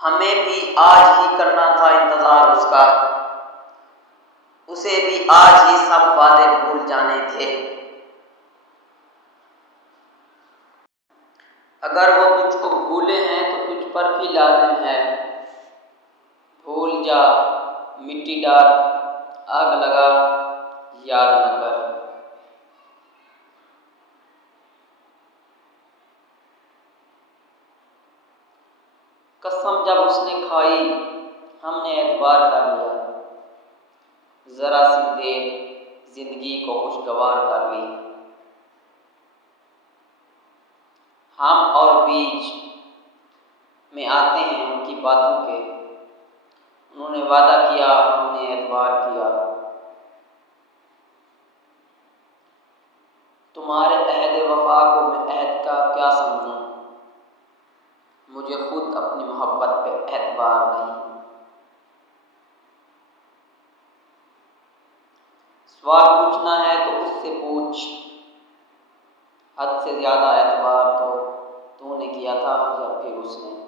हमें भी आज ही करना था इंतजार उसका, उसे भी आज ये सब वादे भूल जाने थे। अगर वो तुझको भूले हैं तो तुझ पर भी लाजिम है, भूल जा मिट्टी डाल आग लगा याद न कर। कसम जब उसने खाई हमने एतबार कर लिया, जरा सी देर जिंदगी को खुशगवार कर ली। हम और बीच में आते हैं उनकी बातों के, उन्होंने वादा किया हमने एतबार किया। तुम्हारे अहद वफा को मैं अहद का क्या समझूं, मुझे खुद अपनी मोहब्बत पे एतबार नहीं। सवाल पूछना है तो उससे पूछ, हद से ज्यादा एतबार तो तूने किया था जब फिर उसने।